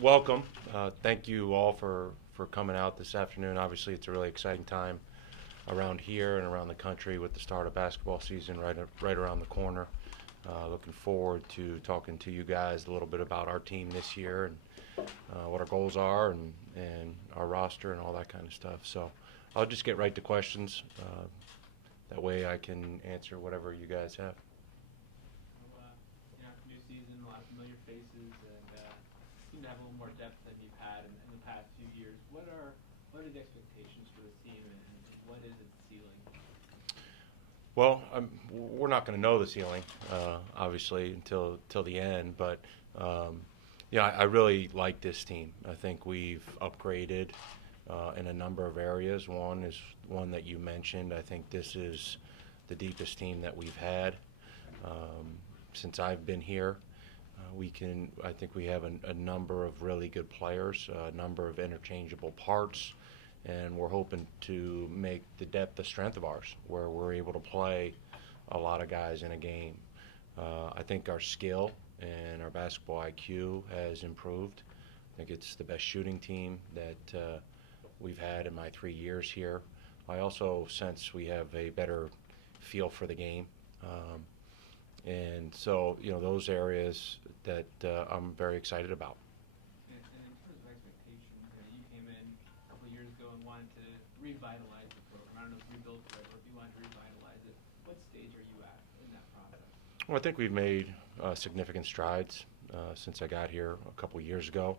welcome. Thank you all for coming out this afternoon. Obviously, it's a really exciting time around here and around the country with the start of basketball season right around the corner. Looking forward to talking to you guys a little bit about our team this year and what our goals are and our roster and all that kind of stuff. So I'll just get right to questions. That way I can answer whatever you guys have. New season, a lot of familiar faces, and seem to have a little more depth than you've had in the past few years. What are the expectations for this team, and what is its ceiling? Well, we're not going to know the ceiling, obviously, until the end. But yeah, I really like this team. I think we've upgraded in a number of areas. One is one that you mentioned. I think this is the deepest team that we've had since I've been here. I think we have a number of really good players, a number of interchangeable parts, and we're hoping to make the depth the strength of ours, where we're able to play a lot of guys in a game. I think our skill and our basketball IQ has improved. I think it's the best shooting team that we've had in my 3 years here. I also sense we have a better feel for the game. And so, those areas that I'm very excited about. And in terms of expectations, you came in a couple of years ago and wanted to revitalize the program. I don't know if rebuild the right word, if you wanted to revitalize it. What stage are you at in that process? Well, I think we've made significant strides since I got here a couple of years ago.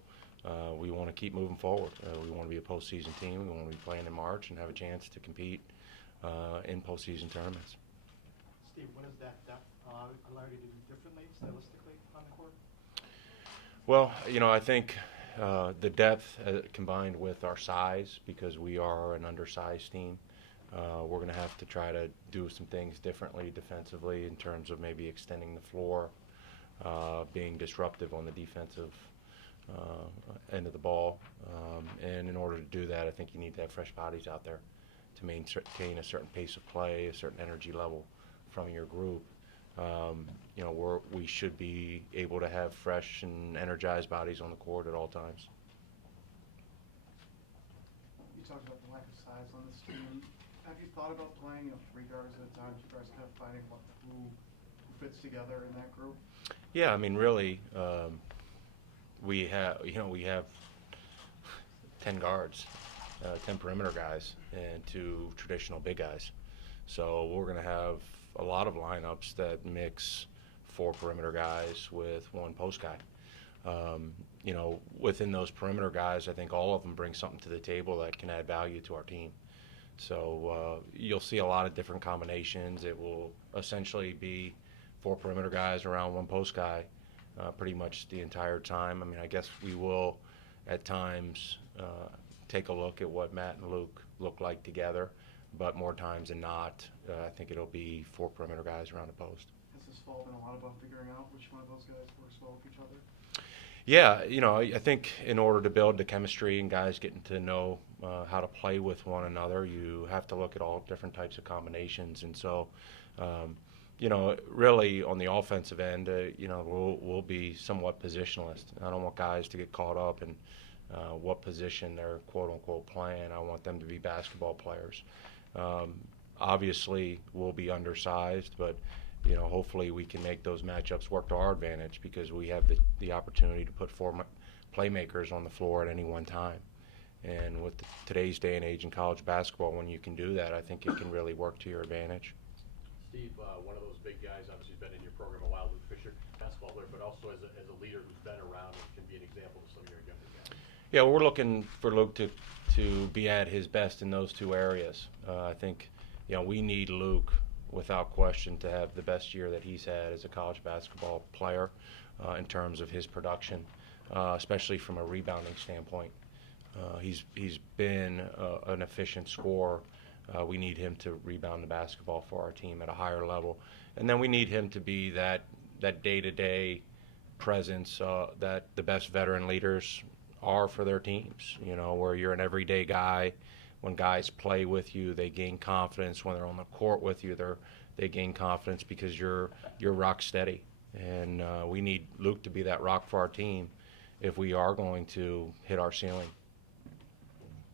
We want to keep moving forward. We want to be a postseason team. We want to be playing in March and have a chance to compete in postseason tournaments. Steve, what does that depth allow you to do differently, stylistically, on the court? Well, I think the depth combined with our size, because we are an undersized team, we're going to have to try to do some things differently defensively in terms of maybe extending the floor, being disruptive on the defensive end of the ball. And in order to do that, I think you need to have fresh bodies out there to maintain a certain pace of play, a certain energy level from your group. We should be able to have fresh and energized bodies on the court at all times. You talked about the lack of size on this team. Have you thought about playing 3 guards at a time? You guys kind of finding who fits together in that group? Yeah, I mean, really, we have 10 guards, 10 perimeter guys, and 2 traditional big guys. So we're going to have a lot of lineups that mix 4 perimeter guys with 1 post guy. Within those perimeter guys, I think all of them bring something to the table that can add value to our team. So you'll see a lot of different combinations. It will essentially be 4 perimeter guys around 1 post guy pretty much the entire time. I mean, I guess we will at times take a look at what Matt and Luke look like together, but more times than not, I think it'll be 4 perimeter guys around the post. Has this fall been a lot about figuring out which one of those guys works well with each other? Yeah, I think in order to build the chemistry and guys getting to know how to play with one another, you have to look at all different types of combinations. And so, really on the offensive end, we'll be somewhat positionalist. I don't want guys to get caught up in what position they're quote-unquote playing. I want them to be basketball players. Obviously, we'll be undersized, but hopefully we can make those matchups work to our advantage because we have the opportunity to put 4 playmakers on the floor at any one time. And with today's day and age in college basketball, when you can do that, I think it can really work to your advantage. Steve, one of those big guys, obviously has been in your program a while, Luke Fisher, basketball player, but also as a leader who's been around and can be an example to some of your younger guys. Yeah, we're looking for Luke to be at his best in those 2 areas. I think we need Luke, without question, to have the best year that he's had as a college basketball player in terms of his production, especially from a rebounding standpoint. He's been an efficient scorer. We need him to rebound the basketball for our team at a higher level. And then we need him to be that day-to-day presence that the best veteran leaders are for their teams, where you're an everyday guy. When guys play with you, they gain confidence. When they're on the court with you, they gain confidence because you're rock steady. And we need Luke to be that rock for our team. if we are going to hit our ceiling.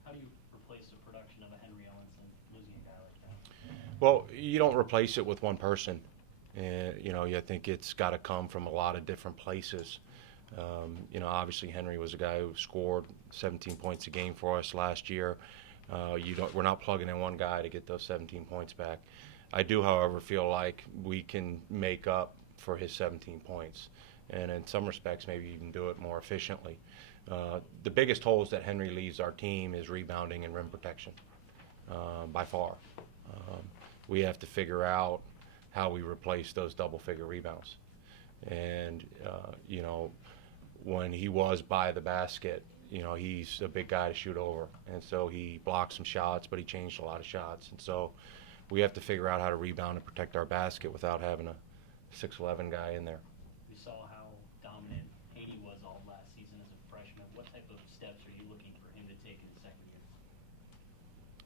How do you replace the production of a Henry Ellenson losing a guy like that? Well, you don't replace it with one person. And, I think it's got to come from a lot of different places. Obviously Henry was a guy who scored 17 points a game for us last year. We're not plugging in one guy to get those 17 points back. I do, however, feel like we can make up for his 17 points, and in some respects maybe even do it more efficiently. The biggest holes that Henry leaves our team is rebounding and rim protection, by far. We have to figure out how we replace those double-figure rebounds. And, when he was by the basket, he's a big guy to shoot over. And so he blocked some shots, but he changed a lot of shots. And so we have to figure out how to rebound and protect our basket without having a 6'11" guy in there. We saw how dominant Haney was all last season as a freshman. What type of steps are you looking for him to take in his second year?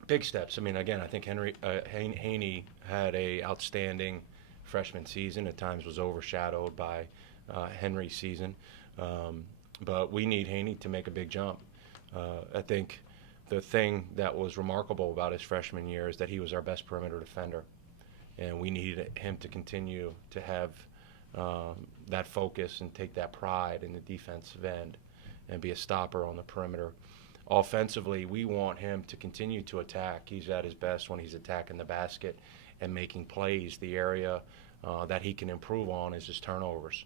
Big steps. I mean, again, I think Haney had a outstanding freshman season. At times was overshadowed by Henry's season. But we need Haney to make a big jump. I think the thing that was remarkable about his freshman year is that he was our best perimeter defender. And we needed him to continue to have that focus and take that pride in the defensive end and be a stopper on the perimeter. Offensively, we want him to continue to attack. He's at his best when he's attacking the basket and making plays. The area that he can improve on is his turnovers.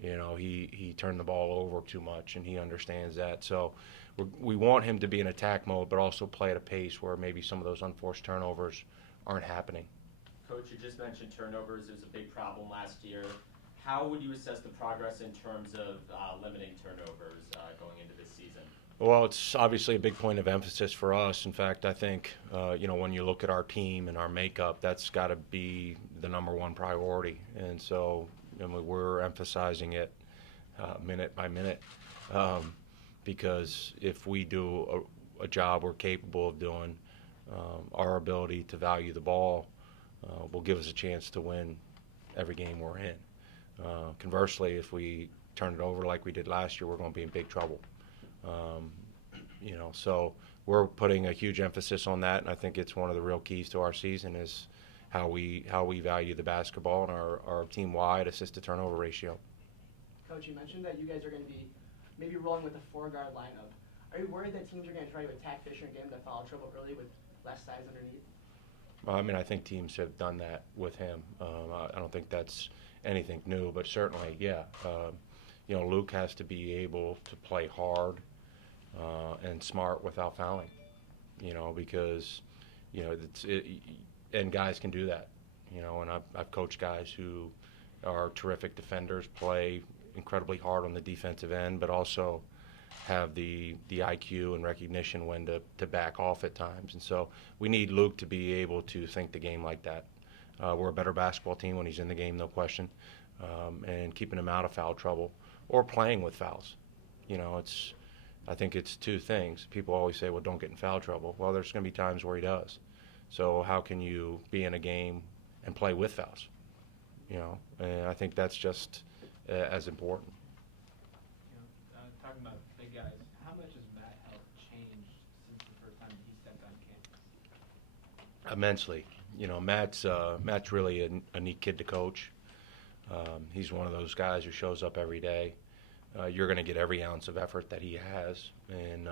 He turned the ball over too much, and he understands that. So we want him to be in attack mode, but also play at a pace where maybe some of those unforced turnovers aren't happening. Coach, you just mentioned turnovers. It was a big problem last year. How would you assess the progress in terms of limiting turnovers going into this season? Well, it's obviously a big point of emphasis for us. In fact, I think, when you look at our team and our makeup, that's got to be the number one priority. And so we're emphasizing it minute by minute because if we do a job we're capable of doing, our ability to value the ball will give us a chance to win every game we're in. Conversely, if we turn it over like we did last year, we're going to be in big trouble. So we're putting a huge emphasis on that, and I think it's one of the real keys to our season is how we value the basketball and our team-wide assist-to-turnover ratio. Coach, you mentioned that you guys are going to be maybe rolling with a four-guard lineup. Are you worried that teams are going to try to attack Fisher and get him to foul trouble early with less size underneath? I mean, I think teams have done that with him. I don't think that's anything new, but certainly, yeah. Luke has to be able to play hard and smart without fouling, because, and guys can do that, and I've coached guys who are terrific defenders, play incredibly hard on the defensive end, but also have the IQ and recognition when to back off at times. And so we need Luke to be able to think the game like that. We're a better basketball team when he's in the game, no question, and keeping him out of foul trouble or playing with fouls. I think it's two things. People always say, well, don't get in foul trouble. Well, there's going to be times where he does. So how can you be in a game and play with fouls? And I think that's just as important. Talking about big guys, how much has Matt Help changed since the first time he stepped on campus? Immensely. Matt's really a neat kid to coach. He's one of those guys who shows up every day. You're going to get every ounce of effort that he has. And,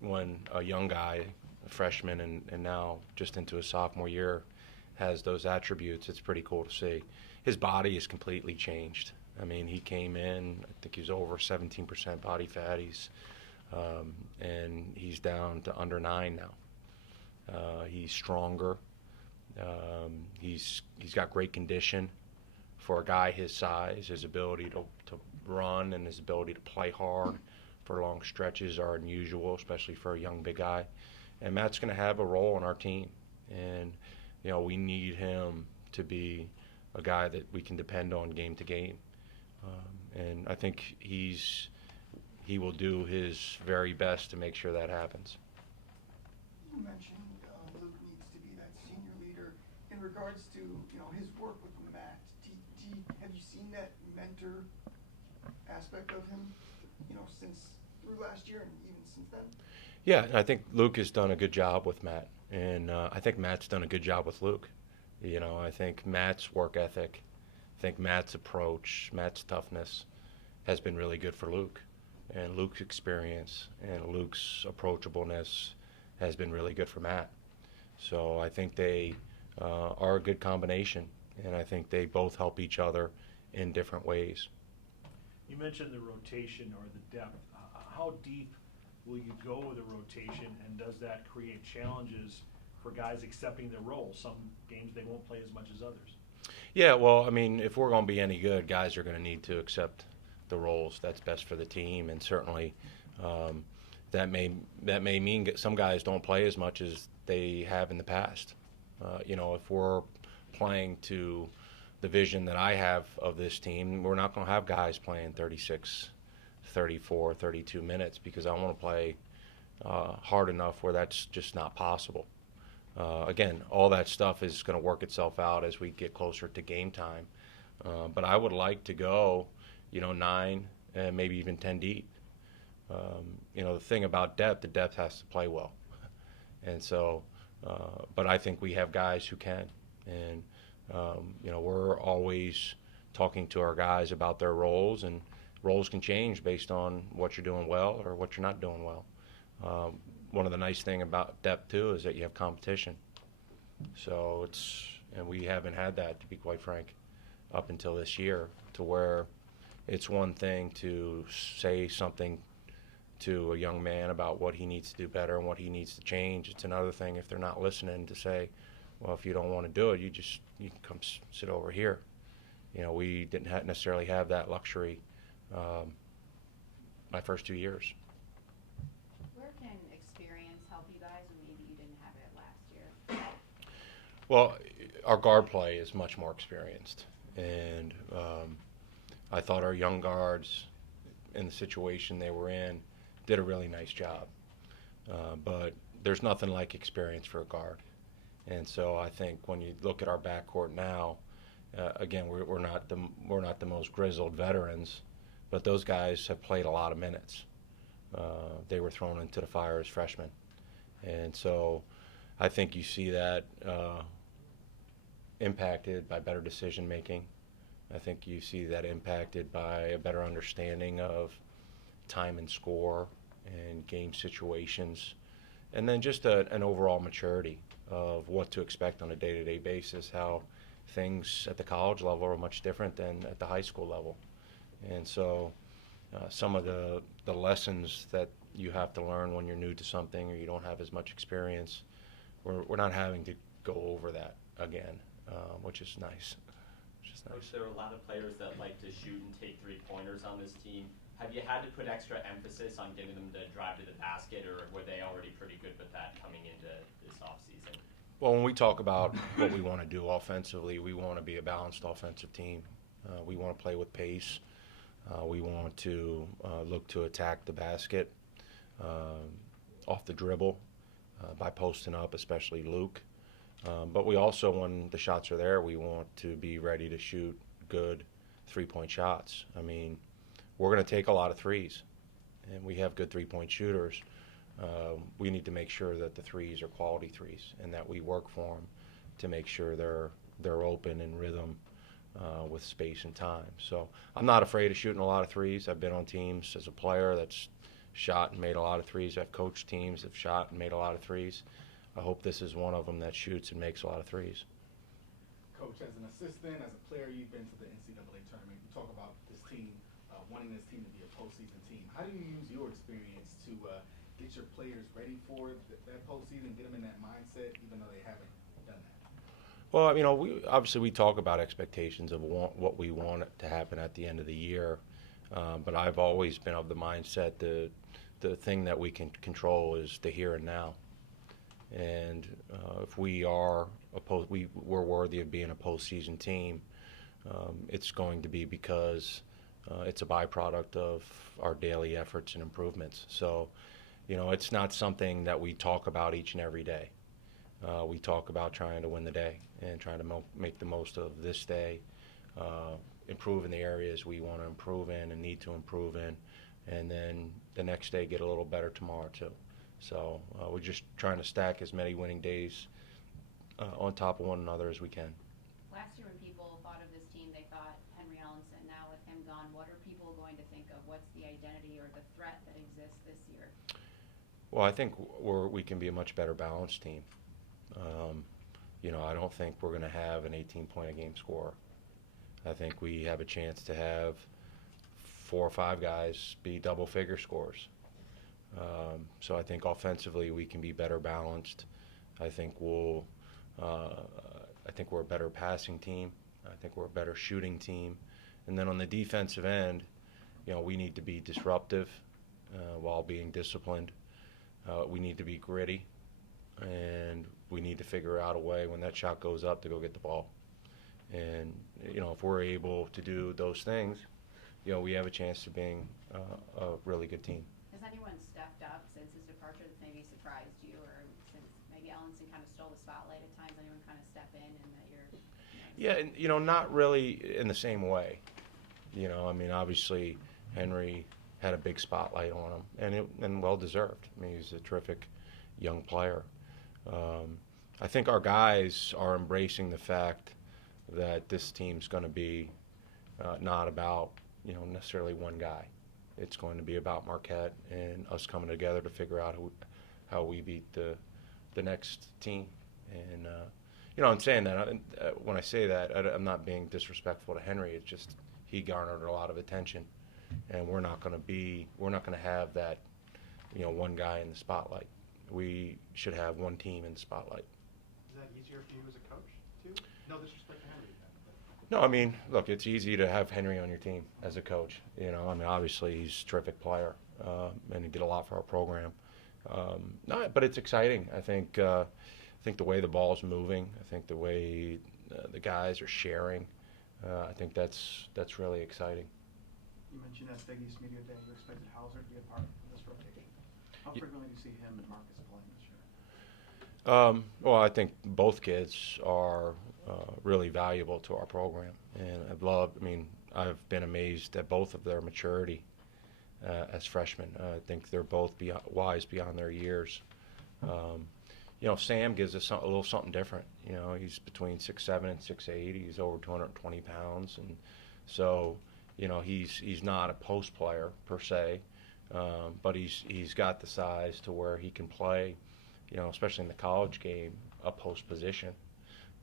when a young guy, a freshman, and now just into his sophomore year, has those attributes, it's pretty cool to see. His body is completely changed. I mean, he came in, I think he's over 17% body fat. And he's down to under 9 now. He's stronger. He's got great condition for a guy his size. His ability to run and his ability to play hard for long stretches are unusual, especially for a young big guy. And Matt's going to have a role on our team. And, we need him to be a guy that we can depend on game to game. And I think he will do his very best to make sure that happens. You mentioned Luke needs to be that senior leader. In regards to his work with Matt, have you seen that mentor aspect of him? through last year and even since then? Yeah, I think Luke has done a good job with Matt, and I think Matt's done a good job with Luke. You know, I think Matt's work ethic, I think Matt's approach, Matt's toughness has been really good for Luke, and Luke's experience and Luke's approachableness has been really good for Matt. So I think they are a good combination, and I think they both help each other in different ways. You mentioned the rotation or the depth. How deep will you go with a rotation, and does that create challenges for guys accepting their roles? Some games they won't play as much as others. Yeah, well, I mean, if we're going to be any good, guys are going to need to accept the roles that's best for the team, and certainly that may mean some guys don't play as much as they have in the past. You know, if we're playing to the vision that I have of this team, we're not going to have guys playing 36, 34, 32 minutes because I want to play hard enough where that's just not possible. Again, all that stuff is going to work itself out as we get closer to game time. But I would like to go, 9 and maybe even 10 deep. The thing about depth, the depth has to play well. And so, but I think we have guys who can. And, we're always talking to our guys about their roles, and roles can change based on what you're doing well or what you're not doing well. One of the nice thing about depth too is that you have competition. So and we haven't had that, to be quite frank, up until this year, to where it's one thing to say something to a young man about what he needs to do better and what he needs to change. It's another thing if they're not listening to say, well, if you don't want to do it, you can come sit over here. We didn't necessarily have that luxury my first 2 years. Where can experience help you guys when maybe you didn't have it last year? Well, our guard play is much more experienced, and I thought our young guards, in the situation they were in, did a really nice job. But there's nothing like experience for a guard, and so I think when you look at our backcourt now, again, we're not the most grizzled veterans, but those guys have played a lot of minutes. They were thrown into the fire as freshmen, and so I think you see that impacted by better decision making. I think you see that impacted by a better understanding of time and score and game situations, and then just an overall maturity of what to expect on a day-to-day basis, how things at the college level are much different than at the high school level. And so some of the lessons that you have to learn when you're new to something or you don't have as much experience, we're not having to go over that again, which is nice. Coach, there are a lot of players that like to shoot and take three-pointers on this team. Have you had to put extra emphasis on getting them to drive to the basket, or were they already pretty good with that coming into this offseason? Well, when we talk about what we want to do offensively, we want to be a balanced offensive team. We want to play with pace. We want to look to attack the basket off the dribble by posting up, especially Luke. But we also, when the shots are there, we want to be ready to shoot good three-point shots. I mean, we're going to take a lot of threes, and we have good three-point shooters. We need to make sure that the threes are quality threes and that we work for them to make sure they're open in rhythm with space and time. So I'm not afraid of shooting a lot of threes. I've been on teams as a player that's shot and made a lot of threes. I've coached teams that have shot and made a lot of threes. I hope this is one of them that shoots and makes a lot of threes. Coach, as an assistant, as a player, you've been to the NCAA tournament. You talk about this team, wanting this team to be a postseason team. How do you use your experience to get your players ready for that postseason, get them in that mindset, even though they haven't done that? Well, we talk about expectations of what we want to happen at the end of the year, but I've always been of the mindset the thing that we can control is the here and now. And if we are we're worthy of being a postseason team, it's going to be because it's a byproduct of our daily efforts and improvements. So, it's not something that we talk about each and every day. We talk about trying to win the day and trying to make the most of this day, improve in the areas we want to improve in and need to improve in, and then the next day get a little better tomorrow too. So we're just trying to stack as many winning days on top of one another as we can. Last year when people thought of this team, they thought Henry Allenson. Now with him gone, what are people going to think of? What's the identity or the threat that exists this year? Well, I think we can be a much better balanced team. I don't think we're going to have an 18-point-a-game scorer. I think we have a chance to have 4 or 5 guys be double-figure scorers. So I think offensively we can be better balanced. I think we're a better passing team. I think we're a better shooting team. And then on the defensive end, we need to be disruptive while being disciplined. We need to be gritty, and we need to figure out a way when that shot goes up to go get the ball. And if we're able to do those things, we have a chance of being a really good team. Has anyone stepped up since his departure that's maybe surprised you, or since maybe Allenson kind of stole the spotlight at times? Anyone kind of step in and that you're? Yeah, and not really in the same way. Obviously Henry had a big spotlight on him, and well deserved. He's a terrific young player. I think our guys are embracing the fact that this team's going to be not about necessarily one guy. It's going to be about Marquette and us coming together to figure out how we beat the next team. And I'm saying that when I say that, I'm not being disrespectful to Henry. It's just he garnered a lot of attention, and we're not going to have that one guy in the spotlight. We should have one team in the spotlight. Is that easier for you as a coach, too? No disrespect to Henry. No, look, it's easy to have Henry on your team as a coach. Obviously he's a terrific player, and he did a lot for our program. No, but it's exciting. I think the way the ball's moving, I think the way the guys are sharing, I think that's really exciting. You mentioned at Big East Media Day you expected Hauser to be a part of this rotation. How frequently do you see him and Marcus playing this year? Well, I think both kids are really valuable to our program, and I've been amazed at both of their maturity as freshmen. I think they're both wise beyond their years. Sam gives us a little something different. He's between 6'7" and 6'8". He's over 220 pounds, and so he's not a post player per se, but he's got the size to where he can play, especially in the college game, a post position.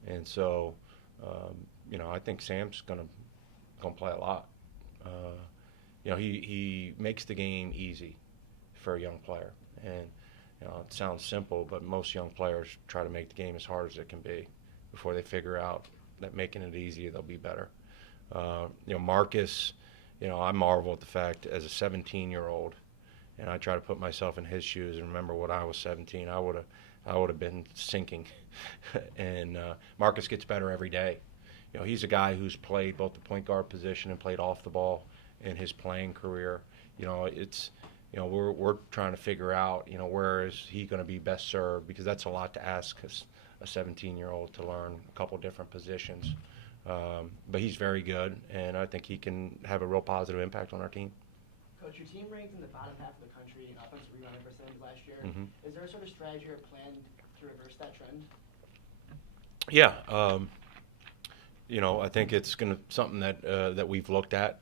And so, I think Sam's gonna play a lot. He makes the game easy for a young player, and it sounds simple, but most young players try to make the game as hard as it can be before they figure out that making it easy they'll be better. Marcus, I marvel at the fact as a 17-year-old, and I try to put myself in his shoes and remember when I was 17, I would have been sinking. And Marcus gets better every day. He's a guy who's played both the point guard position and played off the ball in his playing career. We're trying to figure out, where is he going to be best served, because that's a lot to ask a 17-year-old to learn a couple different positions. But he's very good, and I think he can have a real positive impact on our team. Coach, your team ranked in the bottom half of the country in offensive rebounding percentage last year. Mm-hmm. Is there a sort of strategy or plan to reverse that trend? Yeah, I think it's something that we've looked at.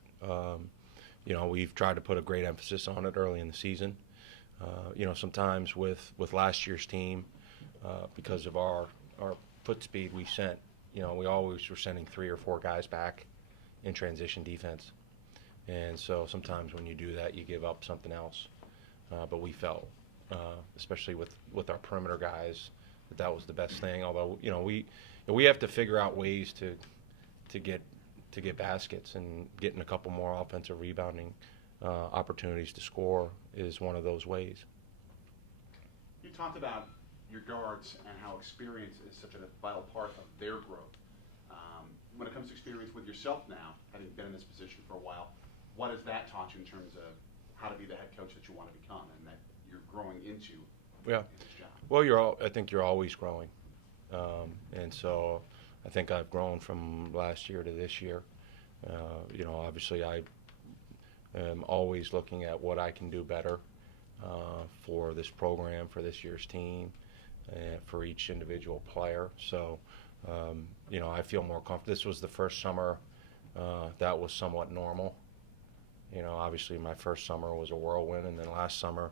We've tried to put a great emphasis on it early in the season. Sometimes with last year's team, because of our foot speed we sent, we always were sending 3 or 4 guys back in transition defense. And so sometimes when you do that, you give up something else. But we felt, especially with our perimeter guys, that was the best thing. Although we have to figure out ways to get baskets, and getting a couple more offensive rebounding opportunities to score is one of those ways. You talked about your guards and how experience is such a vital part of their growth. When it comes to experience with yourself now, having been in this position for a while, what has that taught you in terms of how to be the head coach that you want to become and that you're growing into in this job? Well, I think you're always growing. And so I think I've grown from last year to this year. Obviously I am always looking at what I can do better for this program, for this year's team, and for each individual player. So, I feel more comfortable. This was the first summer that was somewhat normal. Obviously my first summer was a whirlwind, and then last summer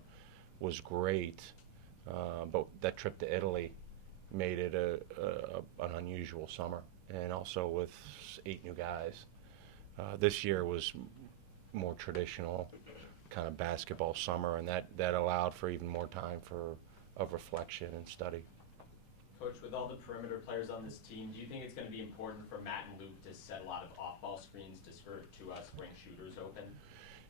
was great. But that trip to Italy made it an unusual summer, and also with 8 new guys. This year was more traditional kind of basketball summer, and that allowed for even more time of reflection and study. Coach, with all the perimeter players on this team, do you think it's going to be important for Matt and Luke to set a lot of off-ball screens to spring shooters open?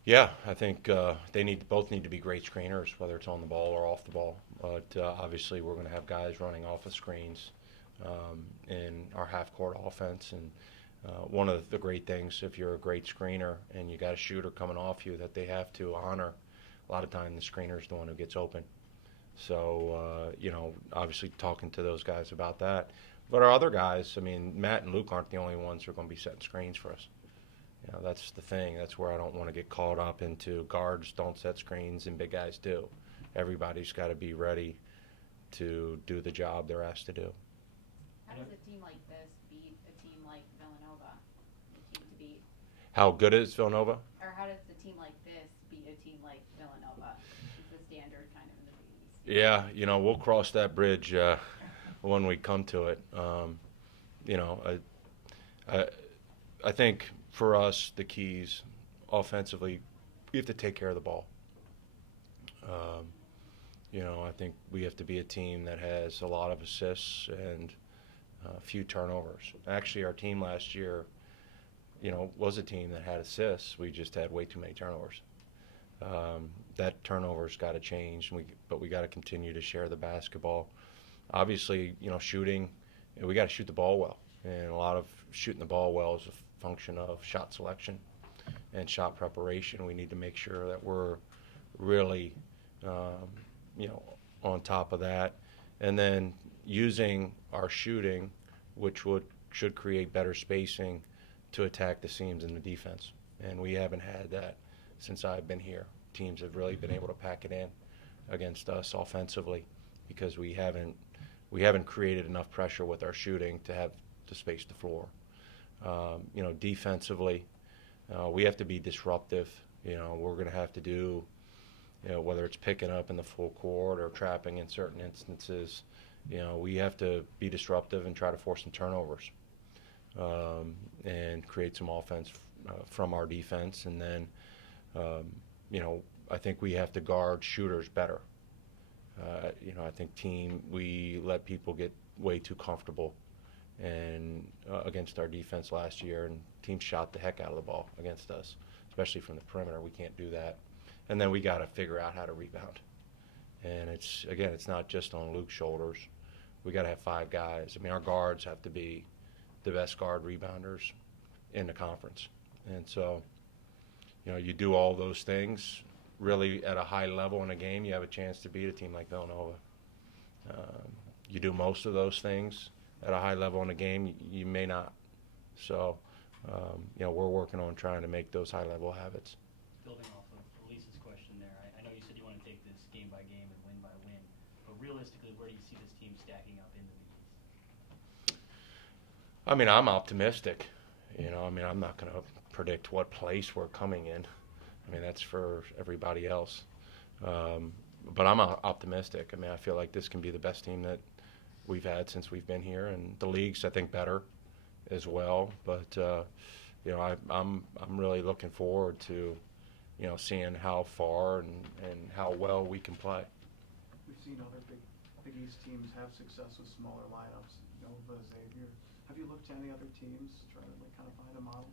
Yeah, I think they both need to be great screeners, whether it's on the ball or off the ball. But obviously, we're going to have guys running off of screens in our half-court offense. And one of the great things, if you're a great screener and you got a shooter coming off you, that they have to honor. A lot of time, the screener's the one who gets open. So obviously talking to those guys about that. But our other guys, Matt and Luke aren't the only ones who are going to be setting screens for us. That's the thing. That's where I don't want to get caught up into guards don't set screens and big guys do. Everybody's got to be ready to do the job they're asked to do. How does a team like this beat a team like Villanova? The team to beat? How good is Villanova? Or how does the team like this beat a team like Villanova? Is the standard kind of in the Big East? Yeah, we'll cross that bridge when we come to it. I think for us, the keys offensively, we have to take care of the ball. I think we have to be a team that has a lot of assists and a few turnovers. Actually, our team last year, was a team that had assists. We just had way too many turnovers. That turnover's got to change, but we got to continue to share the basketball. Obviously, shooting, we got to shoot the ball well. And a lot of shooting the ball well is a function of shot selection and shot preparation. We need to make sure that we're really, on top of that. And then using our shooting, which should create better spacing to attack the seams in the defense. And we haven't had that since I've been here. Teams have really been able to pack it in against us offensively because we haven't created enough pressure with our shooting to have to space the floor. Defensively, we have to be disruptive. We're going to have to do, whether it's picking up in the full court or trapping in certain instances, we have to be disruptive and try to force some turnovers and create some offense from our defense. And then, I think we have to guard shooters better. I think we let people get way too comfortable and against our defense last year, and teams shot the heck out of the ball against us, especially from the perimeter. We can't do that. And then we got to figure out how to rebound. And it's not just on Luke's shoulders. We got to have 5 guys. Our guards have to be the best guard rebounders in the conference. And so, you do all those things really at a high level in a game, you have a chance to beat a team like Villanova. You do most of those things at a high level in a game, you may not. So, we're working on trying to make those high-level habits. Building off of Elise's question there, I know you said you want to take this game by game and win by win, but realistically, where do you see this team stacking up in the Big East? I'm optimistic. I'm not going to predict what place we're coming in. That's for everybody else. But I'm optimistic. I feel like this can be the best team that we've had since we've been here, and the league's, I think, better as well. But I'm really looking forward to seeing how far and how well we can play. We've seen other Big East teams have success with smaller lineups. Nova, Xavier. Have you looked to any other teams to try to kind of find a model?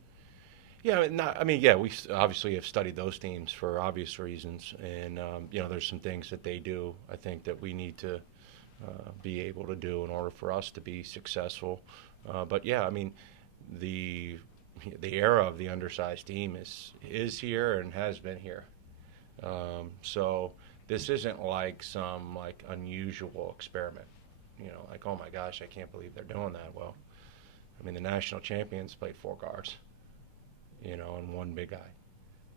Yeah, we obviously have studied those teams for obvious reasons, and there's some things that they do, I think, that we need to be able to do in order for us to be successful. But yeah, the era of the undersized team is here and has been here. So this isn't like some unusual experiment. Like, oh my gosh, I can't believe they're doing that. Well, the national champions played 4 guards. And 1 big guy.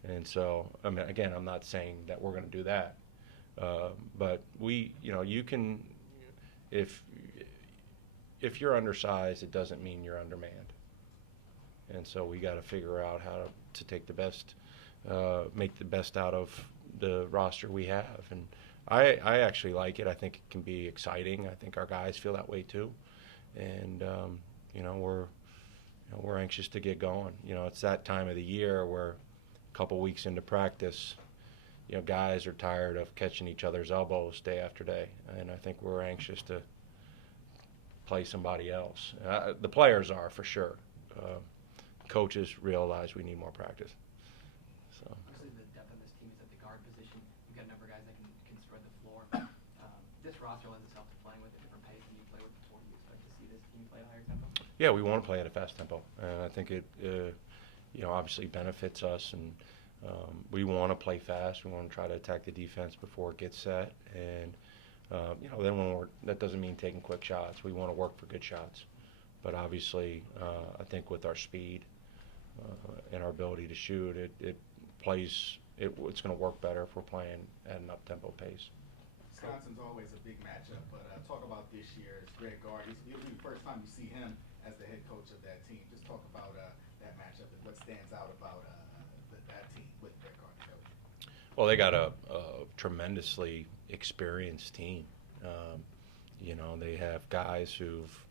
And so, I mean, again, I'm not saying that we're going to do that, but you can, if you're undersized, it doesn't mean you're undermanned. And so we got to figure out how to take the best, make the best out of the roster we have. And I actually like it. I think it can be exciting. I think our guys feel that way too. And we're anxious to get going. It's that time of the year where a couple weeks into practice, guys are tired of catching each other's elbows day after day, and I think we're anxious to play somebody else. The players are, for sure. Coaches realize we need more practice. So. Obviously, the depth on this team is at the guard position. You've got a number of guys that can spread the floor. This roster lends itself to playing with a different pace than you play with before. Do you expect to see this team play at a higher tempo? Yeah, we want to play at a fast tempo, and I think it, obviously benefits us. And we want to play fast. We want to try to attack the defense before it gets set, and then that doesn't mean taking quick shots. We want to work for good shots, but obviously, I think with our speed and our ability to shoot, it's going to work better if we're playing at an up-tempo pace. Wisconsin's always a big matchup, but talk about this year's Greg Gard. It'll be the first time you see him as the head coach of that team. Just talk about that matchup and what stands out about that team with Greg Gard coach. Well, they got a tremendously experienced team. They have guys who've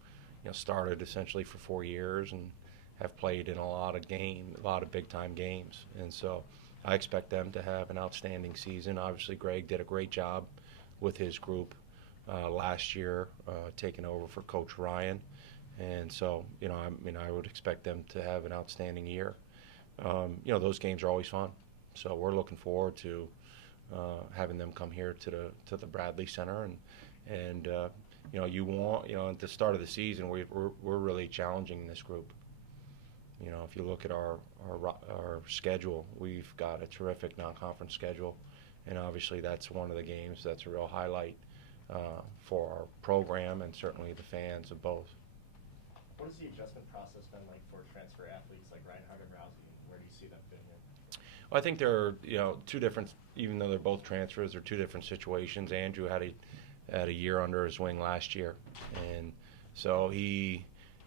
started essentially for 4 years and have played in a lot of big-time games. And so I expect them to have an outstanding season. Obviously, Greg did a great job with his group last year, taking over for Coach Ryan. And so, I would expect them to have an outstanding year. Those games are always fun. So we're looking forward to having them come here to the Bradley Center. And at the start of the season, we're really challenging this group. If you look at our schedule, we've got a terrific non-conference schedule, and obviously that's one of the games that's a real highlight for our program and certainly the fans of both. What has the adjustment process been like for transfer athletes like Reinhardt and Rousey? Where do you see them fitting in? Well, I think they're two different, even though they're both transfers, they're two different situations. Andrew had a year under his wing last year, and so he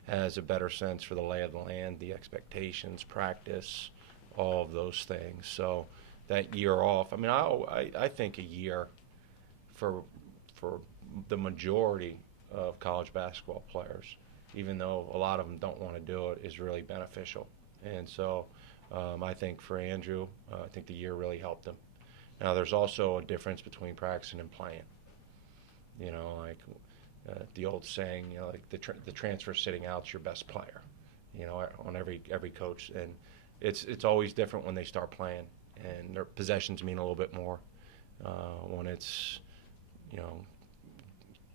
has a better sense for the lay of the land, the expectations, practice, all of those things. So that year off, I think a year for the majority of college basketball players, even though a lot of them don't want to do it, is really beneficial. And so I think for Andrew, I think the year really helped him. Now, there's also a difference between practicing and playing. The old saying, the transfer sitting out's your best player, on every coach. And it's always different when they start playing, and their possessions mean a little bit more when it's,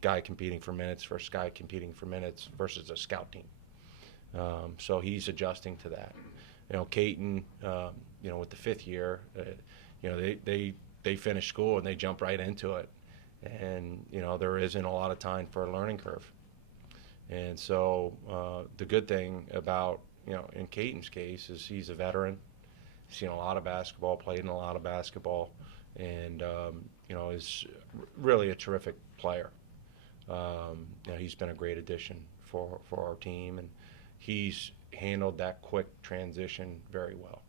guy competing for minutes versus guy competing for minutes versus a scout team. So he's adjusting to that. Caton, with the fifth year, they finish school and they jump right into it. And, there isn't a lot of time for a learning curve. And so the good thing about, in Caton's case is he's a veteran. He's seen a lot of basketball, played in a lot of basketball, and, is really a terrific player. He's been a great addition for our team, and he's handled that quick transition very well.